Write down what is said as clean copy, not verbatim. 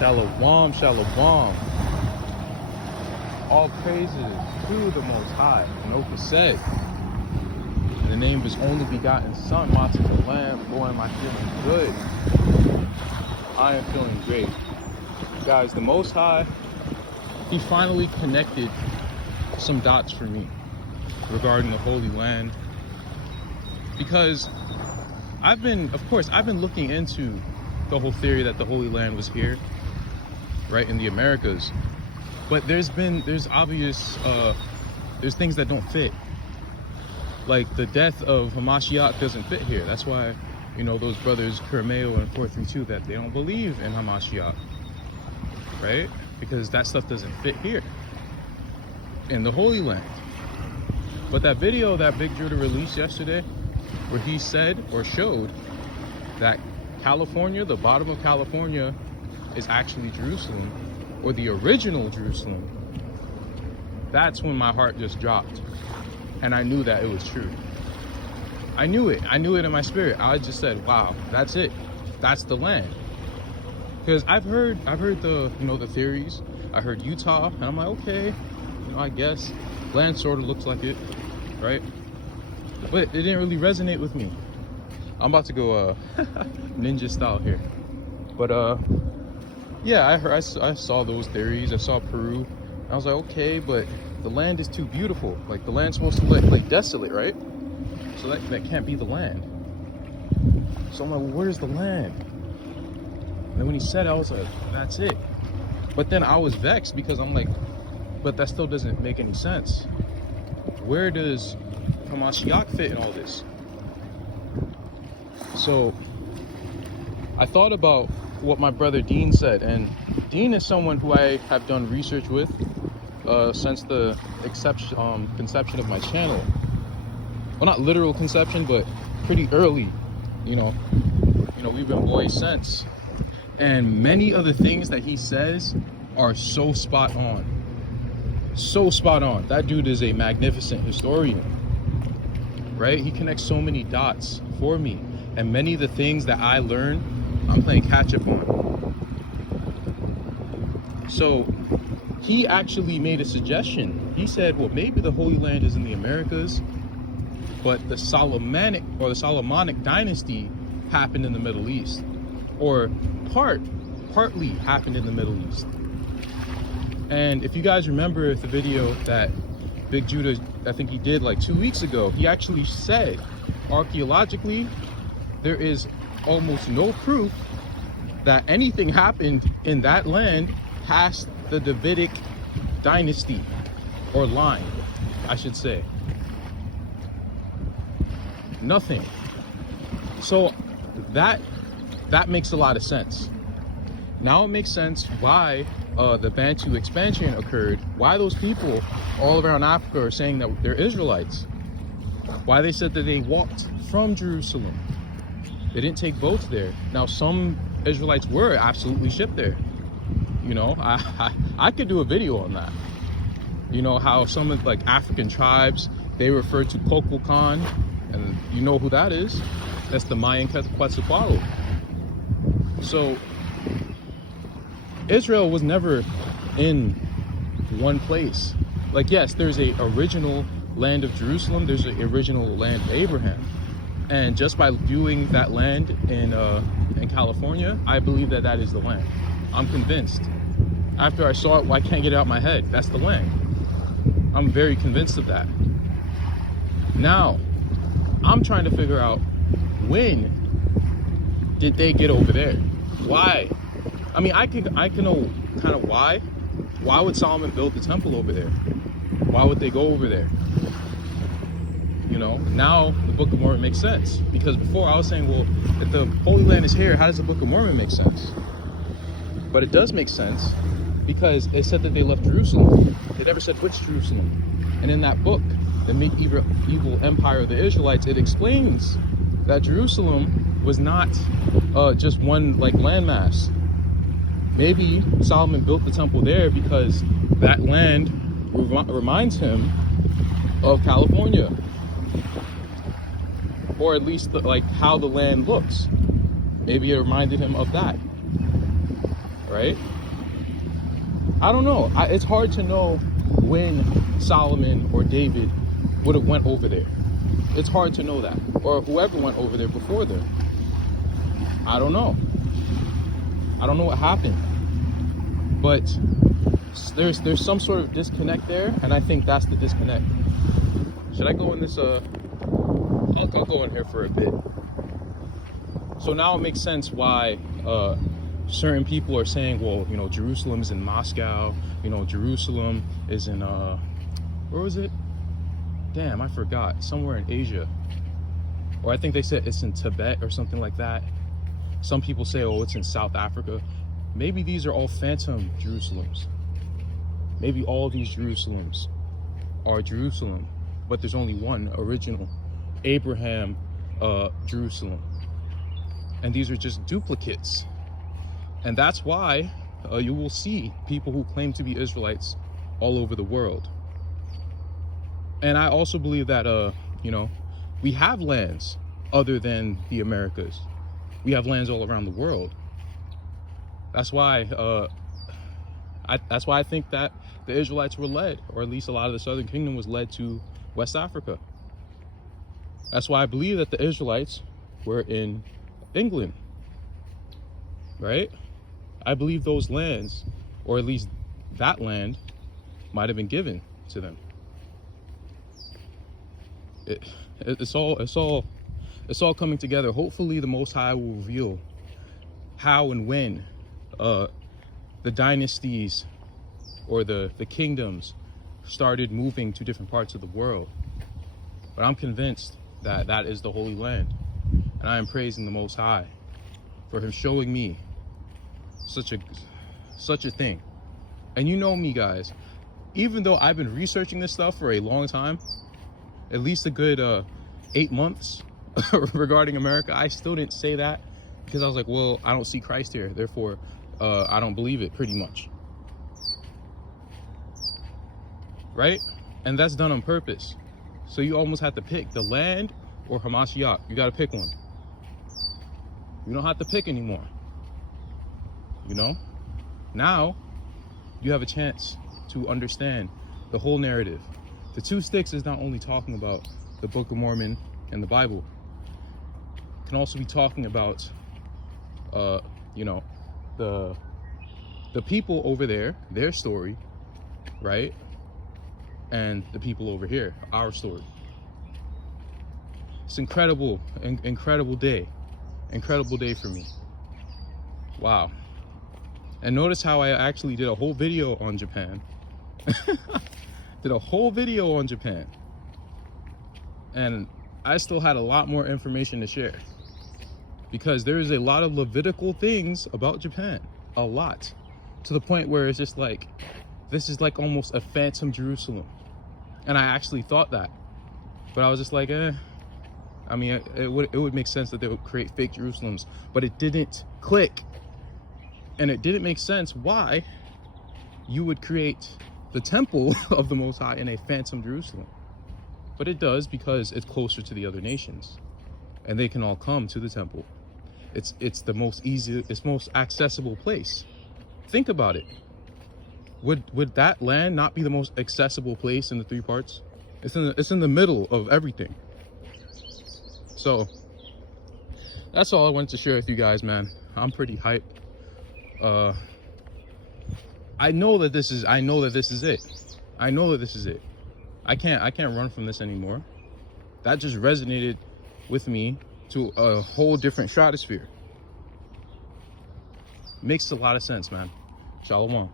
Shalom, shalom. All praises to the Most High. Noka said, in the name of His only begotten Son, Matzah the Lamb. Boy, am I feeling good. I am feeling great. Guys, the Most High, He finally connected some dots for me regarding the Holy Land. Because I've been looking into the whole theory that the Holy Land was here, right, in the Americas. But there's things that don't fit. Like the death of Hamashiach doesn't fit here. That's why, those brothers Kermeo and 432, that they don't believe in Hamashiach, right? Because that stuff doesn't fit here in the Holy Land. But that video that Big Judah released yesterday, where he said or showed that California, the bottom of California, is actually Jerusalem, or the original Jerusalem, that's when my heart just dropped. And I knew that it was true. I knew it in my spirit. I just said, wow, that's it. That's the land. Because I've heard the, the theories. I heard Utah, and I'm like, okay, I guess land sort of looks like it, right? But it didn't really resonate with me. I'm about to go ninja style here. But yeah, I saw those theories. I saw Peru. I was like, okay, but the land is too beautiful. Like, the land's supposed to look like desolate, right? So that can't be the land. So I'm like, well, where's the land? And then when he said it, I was like, that's it. But then I was vexed because I'm like, but that still doesn't make any sense. Where does Hamashiach fit in all this? So I thought about what my brother Dean said, and Dean is someone who I have done research with since the conception of my channel. Well, not literal conception, but pretty early. We've been boys since. And many of the things that he says are so spot on. So spot on. That dude is a magnificent historian, right? He connects so many dots for me. And many of the things that I learned, I'm playing catch up on. So he actually made a suggestion. He said, well, maybe the Holy Land is in the Americas, but the Solomonic dynasty happened in the Middle East, or partly happened in the Middle East. And if you guys remember the video that Big Judah, I think he did like 2 weeks ago, he actually said, archaeologically, there is almost no proof that anything happened in that land past the Davidic dynasty, or line, I should say. Nothing. So that makes a lot of sense. Now it makes sense why the Bantu expansion occurred, why those people all around Africa are saying that they're Israelites, why they said that they walked from Jerusalem. They didn't take boats there. Now, some Israelites were absolutely shipped there. I could do a video on that. How some of like African tribes, they refer to Kukulkan, and you know who that is. That's the Mayan Quetzalcoatl. So Israel was never in one place. Like, yes, there's a original land of Jerusalem. There's an original land of Abraham. And just by viewing that land in California, I believe that is the land. I'm convinced. After I saw it, I can't get it out of my head. That's the land. I'm very convinced of that. Now, I'm trying to figure out, when did they get over there? Why? I mean, I can know kind of why. Why would Solomon build the temple over there? Why would they go over there? Now the Book of Mormon makes sense. Because before I was saying, well, if the Holy Land is here, how does the Book of Mormon make sense? But it does make sense because it said that they left Jerusalem. It never said which Jerusalem. And in that book, the medieval empire of the Israelites, it explains that Jerusalem was not just one like landmass. Maybe Solomon built the temple there because that land reminds him of California. or at least like how the land looks. Maybe it reminded him of that. right? I don't know. It's hard to know when Solomon or David would have went over there. It's hard to know that. Or whoever went over there before them. I don't know. I don't know what happened. But there's some sort of disconnect there, and I think that's the disconnect. Should I go in this I'll go in here for a bit. So now it makes sense why certain people are saying, well, you know, Jerusalem is in Moscow, you know, Jerusalem is in where was it? Damn, I forgot. Somewhere in Asia. Or I think they said it's in Tibet or something like that. Some people say, oh, it's in South Africa. Maybe these are all phantom Jerusalems. Maybe all these Jerusalems are Jerusalem, but there's only one original Abraham Jerusalem. And these are just duplicates. And that's why you will see people who claim to be Israelites all over the world. And I also believe that, you know, we have lands other than the Americas. We have lands all around the world. That's why I think that the Israelites were led, or at least a lot of the Southern Kingdom was led to West Africa. That's why I believe that the Israelites were in England, right? I believe those lands, or at least that land, might have been given to them. It's all coming together. Hopefully the Most High will reveal how and when the dynasties or the kingdoms started moving to different parts of the world. But I'm convinced that that is the Holy Land. And I am praising the Most High for him showing me such a thing. And you know me, guys, even though I've been researching this stuff for a long time, at least a good 8 months regarding America, I still didn't say that because I was like, well, I don't see Christ here, therefore I don't believe it, pretty much, right? And that's done on purpose. So you almost have to pick the land or Hamashiach. You got to pick one. You don't have to pick anymore. You know, now you have a chance to understand the whole narrative. The two sticks is not only talking about the Book of Mormon and the Bible. It can also be talking about, you know, the people over there, their story, right? And the people over here, our story. It's incredible day. Incredible day for me. Wow. And notice how I actually did a whole video on Japan. Did a whole video on Japan. And I still had a lot more information to share. Because there is a lot of Levitical things about Japan. A lot. To the point where it's just like, this is like almost a phantom Jerusalem. And I actually thought that. But I was just like, I mean, it would make sense that they would create fake Jerusalems. But it didn't click. And it didn't make sense why you would create the temple of the Most High in a phantom Jerusalem. But it does, because it's closer to the other nations. And they can all come to the temple. It's the most easy, it's most accessible place. Think about it. Would that land not be the most accessible place in the three parts? It's in the middle of everything. So that's all I wanted to share with you guys, man. I'm pretty hyped. I know that this is it. I know that this is it. I can't run from this anymore. That just resonated with me to a whole different stratosphere. Makes a lot of sense, man. Shalom.